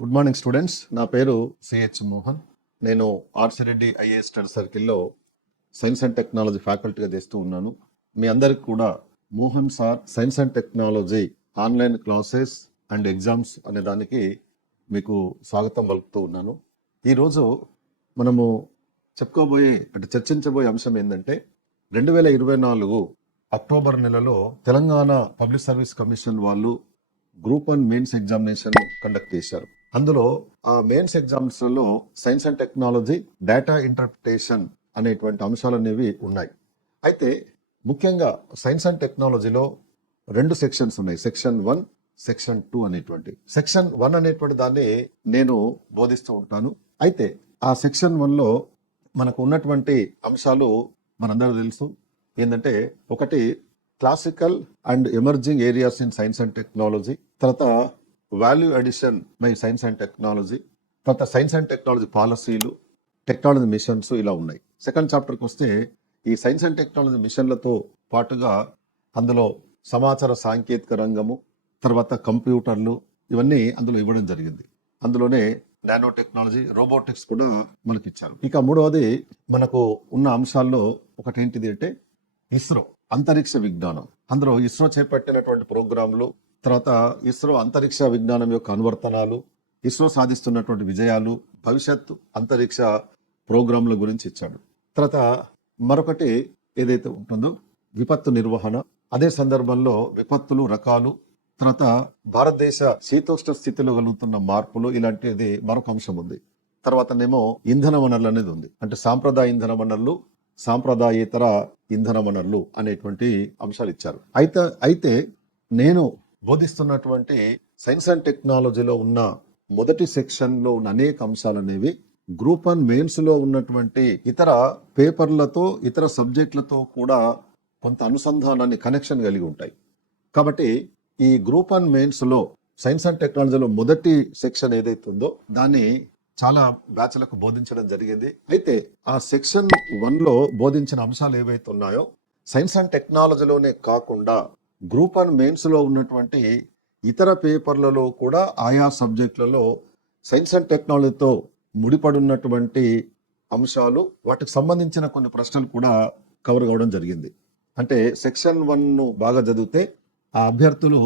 Good morning students. నా పేరు CH Mohan. నేను ఆర్సిరెడ్డి ఐఏఎస్ స్టడీ సర్కిల్లో సైన్స్ అండ్ టెక్నాలజీ ఫ్యాకల్టీగా చేస్తూ ఉన్నాను. మీ అందరికి కూడా Mohan sir science and technology online classes and exams అనే దానికి మీకు స్వాగతం పలుకుతూ ఉన్నాను. ఈరోజు మనము చర్చించబోయే అంశం ఏంటంటే 2024 అక్టోబర్ నెలలో తెలంగాణ పబ్లిక్ సర్వీస్ కమిషన్ వాళ్ళు గ్రూప్ 1 మెయిన్స్ ఎగ్జామినేషన్ కండక్ట్ చేశారు. అందులో ఆ మెయిన్స్ ఎగ్జామ్స్ లో science and technology, data interpretation అనేటువంటి అంశాలు అనేవి ఉన్నాయి. అయితే ముఖ్యంగా సైన్స్ అండ్ టెక్నాలజీలో 2 సెక్షన్స్ ఉన్నాయి, సెక్షన్ 1, సెక్షన్ 2 అనేటువంటి. సెక్షన్ 1 అనేటువంటి దాన్ని నేను బోధిస్తూ ఉంటాను. అయితే ఆ సెక్షన్ 1లో మనకు ఉన్నటువంటి అంశాలు మనందరూ తెలుసు. ఏంటంటే ఒకటి classical and emerging areas in science and technology, తర్వాత value addition by science and technology, తర్వాత సైన్స్ అండ్ టెక్నాలజీ పాలసీలు, టెక్నాలజీ మిషన్స్ ఇలా ఉన్నాయి. సెకండ్ చాప్టర్కి వస్తే ఈ సైన్స్ అండ్ టెక్నాలజీ మిషన్లతో పాటుగా అందులో సమాచార సాంకేతిక రంగము, తర్వాత కంప్యూటర్లు ఇవన్నీ అందులో ఇవ్వడం జరిగింది. అందులోనే నానో టెక్నాలజీ, రోబోటిక్స్ కూడా మనకి ఇచ్చారు. ఇక మూడవది మనకు ఉన్న అంశాల్లో ఒకటి ఏంటిది అంటే ఇస్రో అంతరిక్ష విజ్ఞానం. అందులో ఇస్రో చేపట్టినటువంటి ప్రోగ్రాంలు, తర్వాత ఇస్రో అంతరిక్ష విజ్ఞానం యొక్క అనువర్తనాలు, ఇస్రో సాధిస్తున్నటువంటి విజయాలు, భవిష్యత్ అంతరిక్ష ప్రోగ్రాంల గురించి ఇచ్చాడు. తర్వాత మరొకటి ఏదైతే ఉంటుందో విపత్తు నిర్వహణ, అదే సందర్భంలో విపత్తులు రకాలు, తర్వాత భారతదేశ శీతోష్ణ స్థితిలో కలుగుతున్న మార్పులు, ఇలాంటిది మరొక అంశం ఉంది. తర్వాతనేమో ఇంధన వనరులు అనేది ఉంది. అంటే సాంప్రదాయ ఇంధన వనరులు, సాంప్రదాయేతర ఇంధన వనరులు అనేటువంటి అంశాలు ఇచ్చారు. అయితే నేను బోధిస్తున్నటువంటి సైన్స్ అండ్ టెక్నాలజీలో ఉన్న మొదటి సెక్షన్ లో ఉన్న అనేక అంశాలు అనేవి గ్రూప్ 1 మెయిన్స్ లో ఉన్నటువంటి ఇతర పేపర్లతో, ఇతర సబ్జెక్టులతో కూడా కొంత అనుసంధానాన్ని, కనెక్షన్ కలిగి ఉంటాయి. కాబట్టి ఈ గ్రూప్ 1 మెయిన్స్ లో సైన్స్ అండ్ టెక్నాలజీలో మొదటి సెక్షన్ ఏదైతే ఉందో దాన్ని చాలా బ్యాచ్లకు బోధించడం జరిగింది. అయితే ఆ సెక్షన్ 1లో బోధించిన అంశాలు ఏవైతే ఉన్నాయో సైన్స్ అండ్ టెక్నాలజీలోనే కాకుండా గ్రూప్ 1 మెయిన్స్ లో ఉన్నటువంటి ఇతర పేపర్లలో కూడా ఆయా సబ్జెక్టులలో సైన్స్ అండ్ టెక్నాలజీతో ముడిపడి ఉన్నటువంటి అంశాలు, వాటికి సంబంధించిన కొన్ని ప్రశ్నలు కూడా కవర్ కావడం జరిగింది. అంటే సెక్షన్ 1 బాగా చదివితే ఆ అభ్యర్థులు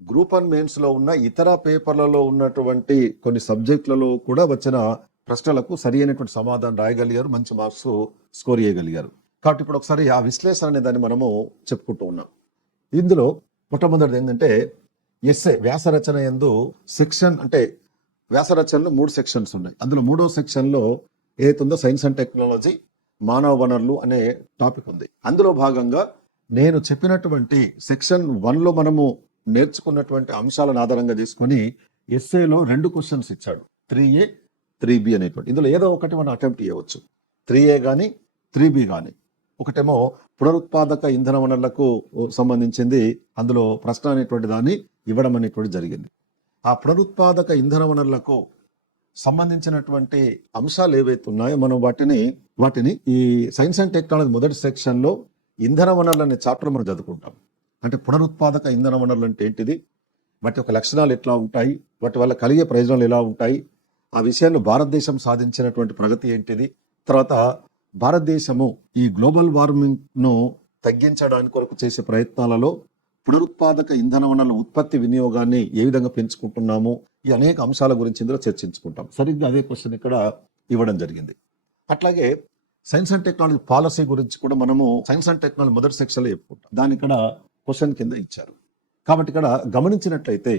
గ్రూప్ 1 మెయిన్స్ లో ఉన్న ఇతర పేపర్లలో ఉన్నటువంటి కొన్ని సబ్జెక్టులలో కూడా వచ్చిన ప్రశ్నలకు సరి అయినటువంటి సమాధానం రాయగలిగారు, మంచి మార్క్స్ స్కోర్ చేయగలిగారు. కాబట్టి ఇప్పుడు ఒకసారి ఆ విశ్లేషణ అనే దాన్ని మనము చెప్పుకుంటూ ఉన్నాం. ఇందులో మొట్టమొదటిది ఏంటంటే ఎస్ఏ, వ్యాసరచన యందు సెక్షన్, అంటే వ్యాసరచనలో 3 సెక్షన్స్ ఉన్నాయి. అందులో 3వ సెక్షన్ లో ఏదైతుందో సైన్స్ అండ్ టెక్నాలజీ, మానవ వనరులు అనే టాపిక్ ఉంది. అందులో భాగంగా నేను చెప్పినటువంటి సెక్షన్ 1లో మనము నేర్చుకున్నటువంటి అంశాలను ఆధారంగా తీసుకొని ఎస్ఏలో 2 క్వశ్చన్స్ ఇచ్చాడు, 3A 3B అనేటువంటి. ఇందులో ఏదో ఒకటి మనం అటెంప్ట్ చేయవచ్చు, 3A కానీ 3B కానీ. ఒకటేమో పునరుత్పాదక ఇంధన వనరులకు సంబంధించింది, అందులో ప్రశ్న అనేటువంటి దాన్ని ఇవ్వడం అనేటువంటి జరిగింది. ఆ పునరుత్పాదక ఇంధన వనరులకు సంబంధించినటువంటి అంశాలు ఏవైతే ఉన్నాయో మనం వాటిని ఈ సైన్స్ అండ్ టెక్నాలజీ మొదటి సెక్షన్ లో ఇంధన వనరులు అనే చాప్టర్ మనం చదువుకుంటాం. అంటే పునరుత్పాదక ఇంధన వనరులు అంటే ఏంటిది, వాటి యొక్క లక్షణాలు ఎట్లా ఉంటాయి, వాటి వల్ల కలిగే ప్రయోజనాలు ఎలా ఉంటాయి, ఆ విషయాల్లో భారతదేశం సాధించినటువంటి ప్రగతి ఏంటిది, తర్వాత భారతదేశము ఈ గ్లోబల్ వార్మింగ్ ను తగ్గించడానికి కొరకు చేసే ప్రయత్నాలలో పునరుత్పాదక ఇంధన వనరుల ఉత్పత్తి వినియోగాన్ని ఏ విధంగా పెంచుకుంటున్నాము, ఈ అనేక అంశాల గురించి ఇందులో చర్చించుకుంటాం. సరిగ్గా అదే క్వశ్చన్ ఇక్కడ ఇవ్వడం జరిగింది. అట్లాగే సైన్స్ అండ్ టెక్నాలజీ పాలసీ గురించి కూడా మనము సైన్స్ అండ్ టెక్నాలజీ మొదటి సెక్షన్ లో చెప్పుకుంటాం. దాని ఇక్కడ క్వశ్చన్ కింద ఇచ్చారు. కాబట్టి ఇక్కడ గమనించినట్లయితే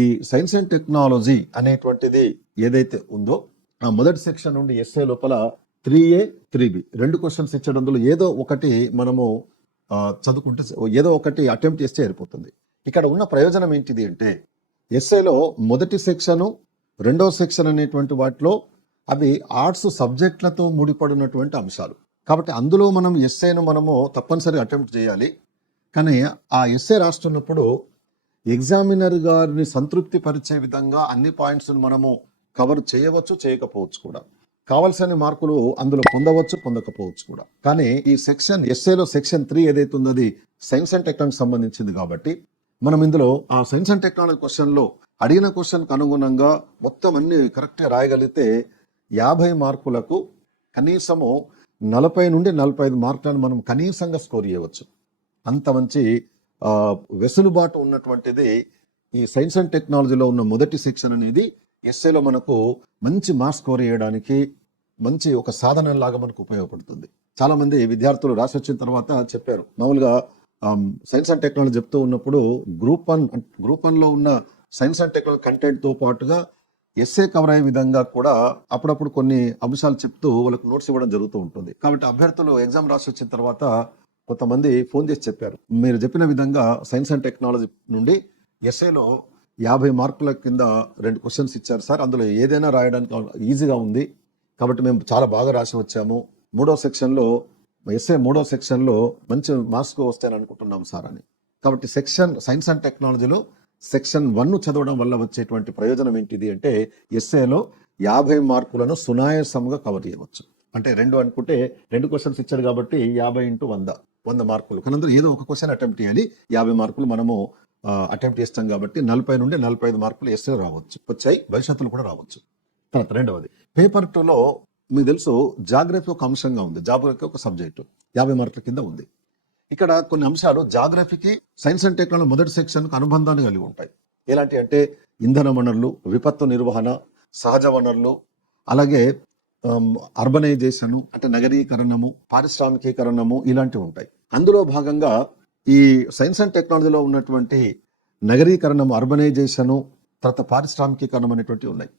ఈ సైన్స్ అండ్ టెక్నాలజీ అనేటువంటిది ఏదైతే ఉందో ఆ మొదటి సెక్షన్ నుండి ఎస్ఏ లోపల 3A 3B 2 క్వశ్చన్స్ ఇచ్చడం, అందులో ఏదో ఒకటి మనము చదువుకుంటే, ఏదో ఒకటి అటెంప్ట్ చేస్తే సరిపోతుంది. ఇక్కడ ఉన్న ప్రయోజనం ఏంటిది అంటే ఎస్ఏలో మొదటి సెక్షను, 2వ సెక్షన్ అనేటువంటి వాటిలో అవి ఆర్ట్స్ సబ్జెక్టులతో ముడిపడినటువంటి అంశాలు. కాబట్టి అందులో మనం ఎస్ఏను మనము తప్పనిసరిగా అటెంప్ట్ చేయాలి. కానీ ఆ ఎస్ఏ రాస్తున్నప్పుడు ఎగ్జామినర్ గారిని సంతృప్తి పరిచే విధంగా అన్ని పాయింట్స్ మనము కవర్ చేయవచ్చు, చేయకపోవచ్చు కూడా. కావాల్సిన మార్కులు అందులో పొందవచ్చు, పొందకపోవచ్చు కూడా. కానీ ఈ సెక్షన్ ఎస్ఏలో సెక్షన్ 3 ఏదైతే ఉందో అది సైన్స్ అండ్ టెక్నాలజీ సంబంధించింది కాబట్టి మనం ఇందులో ఆ సైన్స్ అండ్ టెక్నాలజీ క్వశ్చన్ లో అడిగిన క్వశ్చన్కి అనుగుణంగా మొత్తం అన్ని కరెక్ట్గా రాయగలిగితే 50 మార్కులకు కనీసము 40 నుండి 45 మార్కులను మనం కనీసంగా స్కోర్ చేయవచ్చు. అంత మంచి వెసులుబాటు ఉన్నటువంటిది ఈ సైన్స్ అండ్ టెక్నాలజీలో ఉన్న మొదటి సెక్షన్ అనేది ఎస్ఏలో మనకు మంచి మార్క్స్ స్కోర్ చేయడానికి మంచి ఒక సాధన లాగా మనకు ఉపయోగపడుతుంది. చాలా మంది విద్యార్థులు రాసి వచ్చిన తర్వాత చెప్పారు, మామూలుగా సైన్స్ అండ్ టెక్నాలజీ చెప్తూ ఉన్నప్పుడు గ్రూప్ 1లో ఉన్న సైన్స్ అండ్ టెక్నాలజీ కంటెంట్తో పాటుగా ఎస్ఏ కవర్ అయ్యే విధంగా కూడా అప్పుడప్పుడు కొన్ని అంశాలు చెప్తూ వాళ్ళకు నోట్స్ ఇవ్వడం జరుగుతూ ఉంటుంది. కాబట్టి అభ్యర్థులు ఎగ్జామ్ రాసి వచ్చిన తర్వాత కొంతమంది ఫోన్ చేసి చెప్పారు, మీరు చెప్పిన విధంగా సైన్స్ అండ్ టెక్నాలజీ నుండి ఎస్ఏలో 50 మార్కుల కింద 2 క్వశ్చన్స్ ఇచ్చారు సార్, అందులో ఏదైనా రాయడానికి ఈజీగా ఉంది, కాబట్టి మేము చాలా బాగా రాసి వచ్చాము. ఎస్ఏ మూడో సెక్షన్లో మంచి మార్క్స్ వస్తాయని అనుకుంటున్నాం సార్ అని. కాబట్టి సైన్స్ అండ్ టెక్నాలజీలో సెక్షన్ 1 చదవడం వల్ల వచ్చేటువంటి ప్రయోజనం ఏంటిది అంటే ఎస్ఏలో 50 మార్కులను సునాయాసంగా కవర్ చేయవచ్చు. అంటే 2 అనుకుంటే 2 క్వశ్చన్స్ ఇచ్చాడు కాబట్టి 50 × 100 మార్కులు. కానీ అందులో ఏదో ఒక క్వశ్చన్ అటెంప్ట్ చేయాలి, 50 మార్కులు మనము అటెంప్ట్ చేస్తాం కాబట్టి 40 నుండి 45 మార్కులు ఎస్ఏ వచ్చాయి, భవిష్యత్తులో కూడా రావచ్చు. తర్వాత రెండవది పేపర్ 2లో మీకు తెలుసు జాగ్రఫీ ఒక అంశంగా ఉంది, జాగ్రఫీ ఒక సబ్జెక్టు 50 మార్కుల కింద ఉంది. ఇక్కడ కొన్ని అంశాలు జాగ్రఫీకి సైన్స్ అండ్ టెక్నాలజీ మొదటి సెక్షన్కు అనుబంధాన్ని కలిగి ఉంటాయి. ఎలాంటి అంటే ఇంధన వనరులు, విపత్తు నిర్వహణ, సహజ వనరులు, అలాగే అర్బనైజేషను అంటే నగరీకరణము, పారిశ్రామికీకరణము ఇలాంటివి ఉంటాయి. అందులో భాగంగా ఈ సైన్స్ అండ్ టెక్నాలజీలో ఉన్నటువంటి నగరీకరణము, అర్బనైజేషను, తర్వాత పారిశ్రామికీకరణం అనేటువంటివి ఉన్నాయి.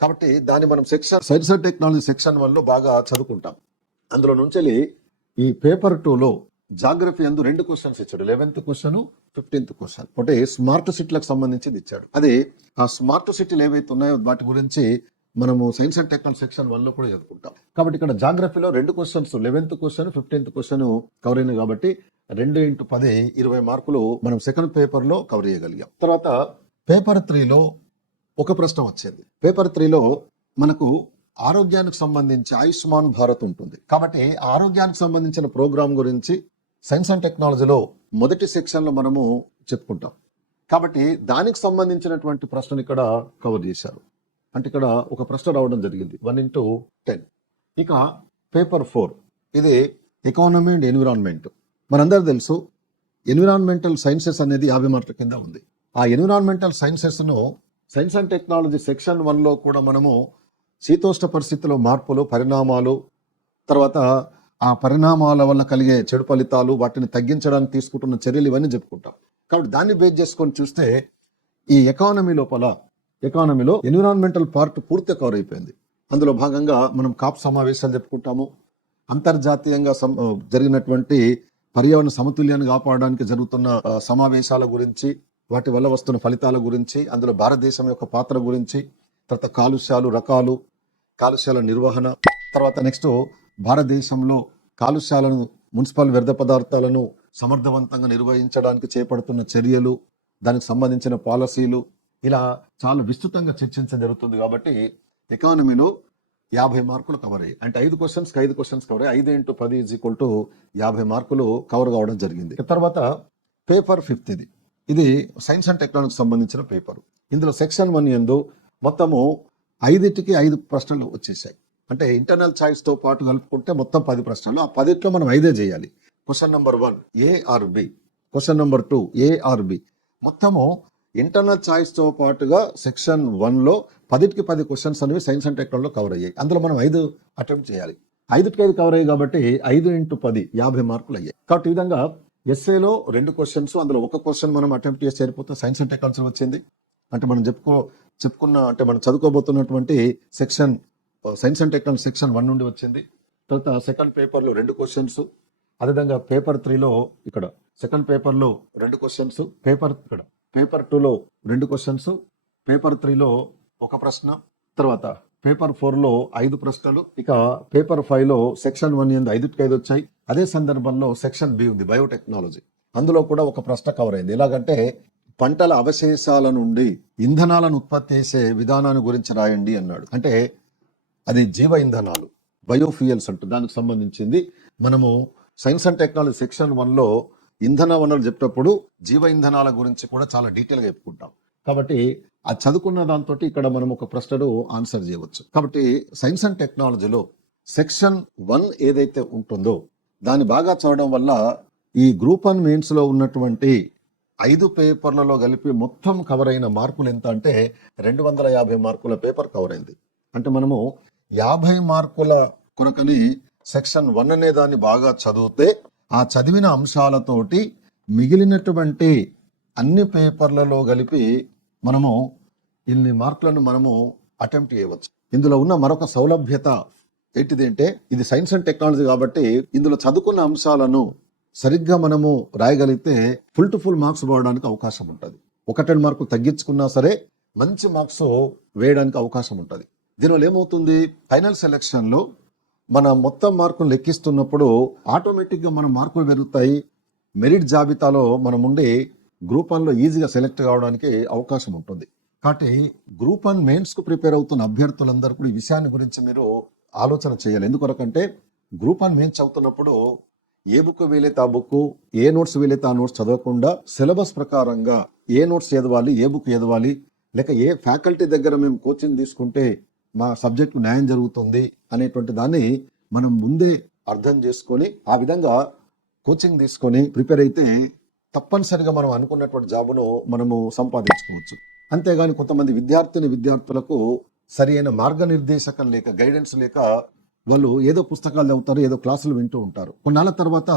కాబట్టి దాన్ని మనం సైన్స్ అండ్ టెక్నాలజీ సెక్షన్ 1లో బాగా చదువుకుంటాం. అందులో నుంచి ఈ పేపర్ 2లో జాగ్రఫీ అందు 2 క్వశ్చన్స్ ఇచ్చాడు, 11th క్వశ్చన్, 15th క్వశ్చన్. అంటే స్మార్ట్ సిటీలకు సంబంధించింది ఇచ్చాడు. అదే ఆ స్మార్ట్ సిటీలు ఏవైతే ఉన్నాయో వాటి గురించి మనము సైన్స్ అండ్ టెక్నాలజీ సెక్షన్ 1లో కూడా చదువుకుంటాం. కాబట్టి ఇక్కడ జాగ్రఫీలో 2 questions, 11th question, 15th question cover అయినాయి కాబట్టి 2 × 10 20 మార్కులు మనం సెకండ్ పేపర్లో కవర్ చేయగలిగాం. తర్వాత పేపర్ 3లో ఒక ప్రశ్న వచ్చింది. పేపర్ 3లో మనకు ఆరోగ్యానికి సంబంధించి ఆయుష్మాన్ భారత్ ఉంటుంది. కాబట్టి ఆరోగ్యానికి సంబంధించిన ప్రోగ్రాం గురించి సైన్స్ అండ్ టెక్నాలజీలో మొదటి సెక్షన్లో మనము చెప్పుకుంటాం. కాబట్టి దానికి సంబంధించినటువంటి ప్రశ్నను ఇక్కడ కవర్ చేశారు. అంటే ఇక్కడ ఒక ప్రశ్న రావడం జరిగింది 1 × 10. ఇక పేపర్ 4 ఇది ఎకానమీ అండ్ ఎన్విరాన్మెంట్. మనందరూ తెలుసు ఎన్విరాన్మెంటల్ సైన్సెస్ అనేది 50 మార్కుల కింద ఉంది. ఆ ఎన్విరాన్మెంటల్ సైన్సెస్ను సైన్స్ అండ్ టెక్నాలజీ సెక్షన్ 1లో కూడా మనము శీతోష్ణ పరిస్థితుల్లో మార్పులు, పరిణామాలు, తర్వాత ఆ పరిణామాల వల్ల కలిగే చెడు ఫలితాలు, వాటిని తగ్గించడానికి తీసుకుంటున్న చర్యలు ఇవన్నీ చెప్పుకుంటాం. కాబట్టి దాన్ని బేస్ చేసుకొని చూస్తే ఈ ఎకానమీలో ఎన్విరాన్మెంటల్ పార్ట్ పూర్తిగా కవర్ అయిపోయింది. అందులో భాగంగా మనం కాప్ సమావేశాలు చెప్పుకుంటాము, అంతర్జాతీయంగా జరిగినటువంటి పర్యావరణ సమతుల్యాన్ని కాపాడడానికి జరుగుతున్న సమావేశాల గురించి, వాటి వల్ల వస్తున్న ఫలితాల గురించి, అందులో భారతదేశం యొక్క పాత్ర గురించి, తర్వాత కాలుష్యాల నిర్వహణ, తర్వాత నెక్స్ట్ భారతదేశంలో కాలుష్యాలను, మున్సిపల్ వ్యర్థ పదార్థాలను సమర్థవంతంగా నిర్వహించడానికి చేపడుతున్న చర్యలు, దానికి సంబంధించిన పాలసీలు, ఇలా చాలా విస్తృతంగా చర్చించడం జరుగుతుంది. కాబట్టి ఎకానమీలో 50 మార్కులు కవర్ అయ్యాయి. అంటే 5 క్వశ్చన్స్ 5 క్వశ్చన్స్ కవర్ అయ్యాయి. 5 × 10 = 50 మార్కులు కవర్ కావడం జరిగింది. తర్వాత పేపర్ 5 ఇది సైన్స్ అండ్ టెక్నాలజీకి సంబంధించిన పేపర్. ఇందులో సెక్షన్ 1 యందు మొత్తము 5టికి 5 ప్రశ్నలు వచ్చేసాయి. అంటే ఇంటర్నల్ ఛాయిస్తో పాటు కలుపుకుంటే మొత్తం 10 ప్రశ్నలు. ఆ 10లో మనం 5 చేయాలి. Question number 1 A or B, question number 2 A or B. మొత్తము ఇంటర్నల్ ఛాయిస్తో పాటుగా సెక్షన్ 1లో 10కి 10 క్వశ్చన్స్ అనేవి సైన్స్ అండ్ టెక్నాలజీలో కవర్ అయ్యాయి. అందులో మనం 5 అటెంప్ట్ చేయాలి. 5కి 5 కవర్ అయ్యాయి కాబట్టి 5 × 10 50 మార్కులు అయ్యాయి. కాబట్టి ఈ విధంగా ఎస్ఏలో 2 క్వశ్చన్స్, అందులో ఒక క్వశ్చన్ మనం అటెంప్ట్ చేసి సరిపోతే సైన్స్ అండ్ టెక్నాలజీ వచ్చింది. అంటే మనం మనం చదువుకోబోతున్నటువంటి section science and technology section 1 నుండి వచ్చింది. తర్వాత సెకండ్ పేపర్లో 2 క్వశ్చన్స్, అదేవిధంగా పేపర్ 3లో ఇక్కడ సెకండ్ పేపర్లో 2 క్వశ్చన్స్, పేపర్ 2లో 2 క్వశ్చన్స్, పేపర్ 3లో 1 ప్రశ్న, తర్వాత పేపర్ 4లో 5 ప్రశ్నలు. ఇక పేపర్ 5లో సెక్షన్ 1 యందు 5కి 5 వచ్చాయి. అదే సందర్భంలో సెక్షన్ B ఉంది, బయోటెక్నాలజీ. అందులో కూడా 1 ప్రశ్న కవర్ అయింది. ఎలాగంటే పంటల అవశేషాల నుండి ఇంధనాలను ఉత్పత్తి చేసే విధానాన్ని గురించి రాయండి అన్నాడు. అంటే అది జీవ ఇంధనాలు, బయోఫ్యూయల్స్ అంటారు, దానికి సంబంధించింది. మనము సైన్స్ అండ్ టెక్నాలజీ సెక్షన్ 1లో ఇంధన వనరులు చెప్పేటప్పుడు జీవ ఇంధనాల గురించి కూడా చాలా డీటెయిల్గా చెప్పుకుంటాం. కాబట్టి ఆ చదువుకున్న దాంతో ఇక్కడ మనం ఒక ప్రశ్నను ఆన్సర్ చేయవచ్చు. కాబట్టి సైన్స్ అండ్ టెక్నాలజీలో సెక్షన్ 1 ఏదైతే ఉంటుందో దాన్ని బాగా చదవడం వల్ల ఈ గ్రూప్ 1 మెయిన్స్ లో ఉన్నటువంటి 5 పేపర్లలో కలిపి మొత్తం కవర్ అయిన మార్కులు ఎంత అంటే 250 మార్కుల పేపర్ కవర్ అయింది. అంటే మనము 50 మార్కుల కొరకని సెక్షన్ 1 అనే దాన్ని బాగా చదివితే ఆ చదివిన అంశాలతోటి మిగిలినటువంటి అన్ని పేపర్లలో కలిపి మనము ఇన్ని మార్కులను మనము అటెంప్ట్ చేయవచ్చు. ఇందులో ఉన్న మరొక సౌలభ్యత ఏంటిదంటే ఇది సైన్స్ అండ్ టెక్నాలజీ కాబట్టి ఇందులో చదువుకున్న అంశాలను సరిగ్గా మనము రాయగలిగితే ఫుల్ టు ఫుల్ మార్క్స్ పోవడానికి అవకాశం ఉంటుంది. 1-2 మార్కులు తగ్గించుకున్నా సరే మంచి మార్క్స్ వేయడానికి అవకాశం ఉంటుంది. దీనివల్ల ఏమవుతుంది, ఫైనల్ సెలెక్షన్ లో మన మొత్తం మార్కులు లెక్కిస్తున్నప్పుడు ఆటోమేటిక్గా మన మార్కులు పెరుగుతాయి. మెరిట్ జాబితాలో మనం ఉండి గ్రూప్ 1 లో ఈజీగా సెలెక్ట్ కావడానికి అవకాశం ఉంటుంది. కాబట్టి గ్రూప్ 1 మెయిన్స్ కు ప్రిపేర్ అవుతున్న అభ్యర్థులందరూ కూడా ఈ విషయాన్ని గురించి మీరు ఆలోచన చేయాలి. ఎందుకొరకంటే గ్రూప్ 1 మెయిన్స్ చదువుతున్నప్పుడు ఏ బుక్ వీలైతే ఆ బుక్, ఏ నోట్స్ వీలైతే ఆ నోట్స్ చదవకుండా సిలబస్ ప్రకారంగా ఏ నోట్స్ చదవాలి, ఏ బుక్ చదవాలి, లేక ఏ ఫ్యాకల్టీ దగ్గర మేము కోచింగ్ తీసుకుంటే మా సబ్జెక్టు న్యాయం జరుగుతుంది అనేటువంటి దాన్ని మనం ముందే అర్థం చేసుకొని ఆ విధంగా కోచింగ్ తీసుకొని ప్రిపేర్ అయితే తప్పనిసరిగా మనం అనుకున్నటువంటి జాబును మనము సంపాదించుకోవచ్చు. అంతేగాని కొంతమంది విద్యార్థులకు సరి అయిన మార్గనిర్దేశకం లేక, గైడెన్స్ లేక వాళ్ళు ఏదో పుస్తకాలు చదువుతారు, ఏదో క్లాసులు వింటూ ఉంటారు. కొన్నాళ్ళ తర్వాత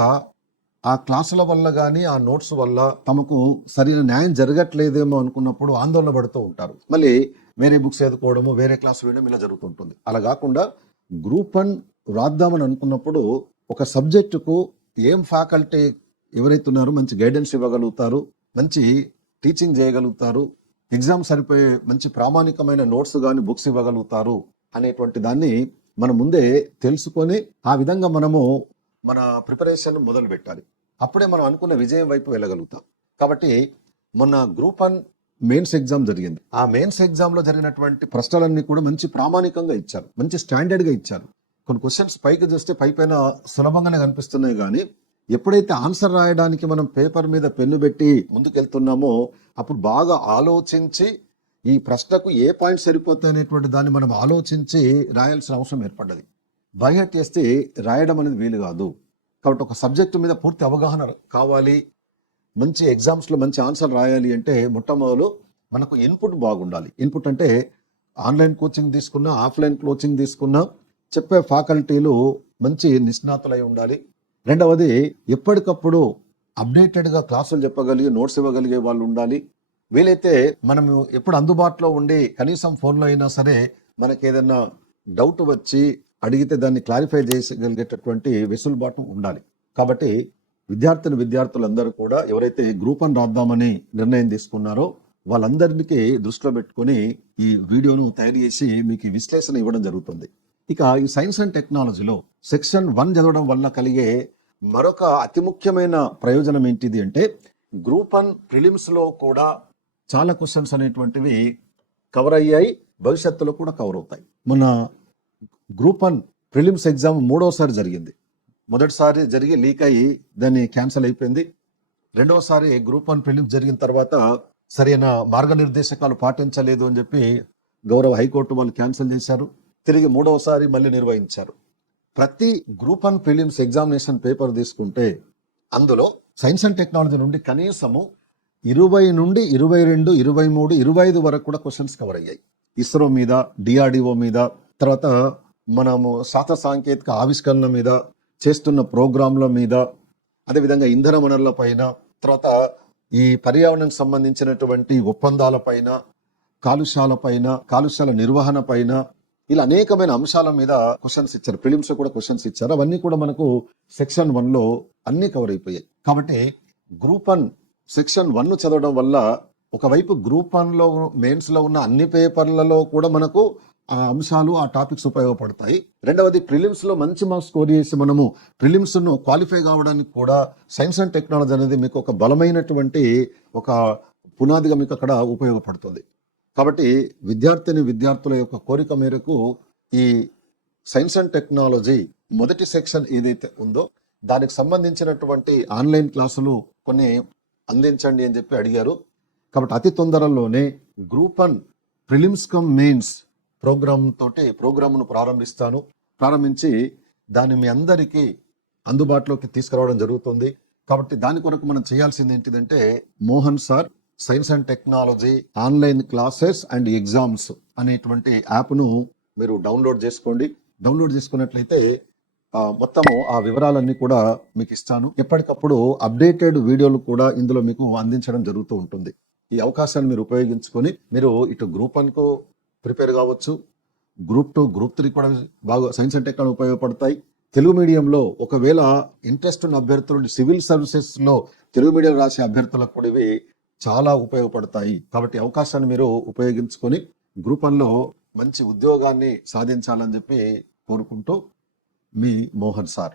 ఆ క్లాసుల వల్ల కానీ ఆ నోట్స్ వల్ల తమకు సరైన న్యాయం జరగట్లేదేమో అనుకున్నప్పుడు ఆందోళన పడుతూ ఉంటారు. మళ్ళీ వేరే బుక్స్ చదువుకోవడము, వేరే క్లాసులు వినడం ఇలా జరుగుతుంటుంది. అలా కాకుండా గ్రూప్ 1 రాద్దామని అనుకున్నప్పుడు ఒక సబ్జెక్టుకు ఏం ఫ్యాకల్టీ ఎవరైతే ఉన్నారో మంచి గైడెన్స్ ఇవ్వగలుగుతారు, మంచి టీచింగ్ చేయగలుగుతారు, ఎగ్జామ్ సరిపోయే మంచి ప్రామాణికమైన నోట్స్ కానీ బుక్స్ ఇవ్వగలుగుతారు అనేటువంటి దాన్ని మనం ముందే తెలుసుకొని ఆ విధంగా మనము మన ప్రిపరేషన్ మొదలు పెట్టాలి. అప్పుడే మనం అనుకున్న విజయం వైపు వెళ్ళగలుగుతాం. కాబట్టి మొన్న గ్రూప్ 1 మెయిన్స్ ఎగ్జామ్ జరిగింది. ఆ మెయిన్స్ ఎగ్జామ్ లో జరిగినటువంటి ప్రశ్నలన్నీ కూడా మంచి ప్రామాణికంగా ఇచ్చారు, మంచి స్టాండర్డ్ గా ఇచ్చారు. కొన్ని క్వశ్చన్స్ పైకి చూస్తే పైన సులభంగానే కనిపిస్తున్నాయి, కానీ ఎప్పుడైతే ఆన్సర్ రాయడానికి మనం పేపర్ మీద పెన్ను పెట్టి ముందుకెళ్తున్నామో అప్పుడు బాగా ఆలోచించి ఈ ప్రశ్నకు ఏ పాయింట్ సరిపోతాయి అనేటువంటి దాన్ని మనం ఆలోచించి రాయాల్సిన అవసరం ఏర్పడ్డది. బైహార్ట్ చేస్తే రాయడం అనేది వీలు కాదు. కాబట్టి ఒక సబ్జెక్టు మీద పూర్తి అవగాహన కావాలి, మంచి ఎగ్జామ్స్లో మంచి ఆన్సర్ రాయాలి అంటే మొట్టమొదలు మనకు ఇన్పుట్ బాగుండాలి. ఇన్పుట్ అంటే ఆన్లైన్ కోచింగ్ తీసుకున్నా, ఆఫ్లైన్ కోచింగ్ తీసుకున్నా చెప్పే ఫ్యాకల్టీలు మంచి నిష్ణాతులై ఉండాలి. రెండవది ఎప్పటికప్పుడు అప్డేటెడ్గా క్లాసులు చెప్పగలిగి నోట్స్ ఇవ్వగలిగే వాళ్ళు ఉండాలి. వీలైతే మనం ఎప్పుడు అందుబాటులో ఉండి కనీసం ఫోన్లో అయినా సరే మనకి ఏదైనా డౌట్ వచ్చి అడిగితే దాన్ని క్లారిఫై చేయగలిగేటటువంటి వెసులుబాటు ఉండాలి. కాబట్టి విద్యార్థులందరూ కూడా ఎవరైతే గ్రూప్ 1 రాద్దామని నిర్ణయం తీసుకున్నారో వాళ్ళందరికీ దృష్టిలో పెట్టుకొని ఈ వీడియోను తయారు చేసి మీకు విశ్లేషణ ఇవ్వడం జరుగుతుంది. ఇక ఈ సైన్స్ అండ్ టెక్నాలజీలో సెక్షన్ 1 చదవడం వల్ల కలిగే మరొక అతి ముఖ్యమైన ప్రయోజనం ఏంటిది అంటే గ్రూప్ 1 ప్రిలిమ్స్ లో కూడా చాలా క్వశ్చన్స్ అనేటువంటివి కవర్ అయ్యాయి, భవిష్యత్తులో కూడా కవర్ అవుతాయి. మన గ్రూప్ 1 ప్రిలిమ్స్ ఎగ్జామ్ 3వసారి జరిగింది. మొదటిసారి జరిగి లీక్ అయ్యి దాన్ని క్యాన్సిల్ అయిపోయింది. రెండవసారి గ్రూప్ 1 ప్రిలిమ్స్ జరిగిన తర్వాత సరైన మార్గనిర్దేశకాలు పాటించలేదు అని చెప్పి గౌరవ హైకోర్టు వాళ్ళు క్యాన్సిల్ చేశారు. తిరిగి 3వసారి మళ్ళీ నిర్వహించారు. ప్రతి గ్రూప్ 1 ప్రిలిమ్స్ ఎగ్జామినేషన్ పేపర్ తీసుకుంటే అందులో సైన్స్ అండ్ టెక్నాలజీ నుండి కనీసము 20 నుండి 22, 23, 25 వరకు కూడా క్వశ్చన్స్ కవర్ అయ్యాయి. ఇస్రో మీద, డిఆర్డిఓ మీద, తర్వాత మనము శాస్త్ర సాంకేతిక ఆవిష్కరణ మీద, చేస్తున్న ప్రోగ్రాంల మీద, అదేవిధంగా ఇంధన వనరుల పైన, తర్వాత ఈ పర్యావరణానికి సంబంధించినటువంటి ఒప్పందాల పైన, కాలుష్యాల నిర్వహణ పైన, ఇలా అనేకమైన అంశాల మీద క్వశ్చన్స్ ఇచ్చారు. ప్రిలిమ్స్ కూడా క్వశ్చన్స్ ఇచ్చారు. అవన్నీ కూడా మనకు సెక్షన్ 1లో అన్ని కవర్ అయిపోయాయి. కాబట్టి గ్రూప్ 1 సెక్షన్ 1 చదవడం వల్ల ఒకవైపు గ్రూప్ 1లో మెయిన్స్ లో ఉన్న అన్ని పేపర్లలో కూడా మనకు ఆ అంశాలు, ఆ టాపిక్స్ ఉపయోగపడతాయి. రెండవది ప్రిలిమ్స్ లో మంచి మార్క్స్ స్కోర్ చేసి మనము ప్రిలిమ్స్ ను క్వాలిఫై కావడానికి కూడా సైన్స్ అండ్ టెక్నాలజీ అనేది మీకు ఒక బలమైనటువంటి ఒక పునాదిగా మీకు అక్కడ ఉపయోగపడుతుంది. కాబట్టి విద్యార్థుల యొక్క కోరిక మేరకు ఈ సైన్స్ అండ్ టెక్నాలజీ మొదటి సెక్షన్ ఏదైతే ఉందో దానికి సంబంధించినటువంటి ఆన్లైన్ క్లాసులు కొన్ని అందించండి అని చెప్పి అడిగారు. కాబట్టి అతి తొందరలోనే గ్రూప్ 1 ప్రిలిమ్స్ కమ్ మెయిన్స్ ప్రోగ్రామ్ను ప్రారంభించి దాన్ని మీ అందరికీ అందుబాటులోకి తీసుకురావడం జరుగుతుంది. కాబట్టి దాని కొరకు మనం చేయాల్సింది ఏంటిదంటే, Mohan sir science and technology online classes and exams అనేటువంటి యాప్ను మీరు డౌన్లోడ్ చేసుకోండి. డౌన్లోడ్ చేసుకున్నట్లయితే మొత్తము ఆ వివరాలన్నీ కూడా మీకు ఇస్తాను. ఎప్పటికప్పుడు అప్డేటెడ్ వీడియోలు కూడా ఇందులో మీకు అందించడం జరుగుతూ ఉంటుంది. ఈ అవకాశాన్ని మీరు ఉపయోగించుకొని మీరు ఇటు గ్రూప్ 1కు ప్రిపేర్ కావచ్చు, గ్రూప్ 2, గ్రూప్ 3 కూడా బాగా సైన్స్ అండ్ టెక్నాలజీ ఉపయోగపడతాయి. తెలుగు మీడియంలో ఒకవేళ ఇంట్రెస్ట్ ఉన్న అభ్యర్థులు సివిల్ సర్వీసెస్లో తెలుగు మీడియం రాసే అభ్యర్థులకు కూడా ఇవి చాలా ఉపయోగపడతాయి. కాబట్టి అవకాశాన్ని మీరు ఉపయోగించుకొని గ్రూప్ 1లో మంచి ఉద్యోగాన్ని సాధించాలని చెప్పి కోరుకుంటూ మీ మోహన్ సార్.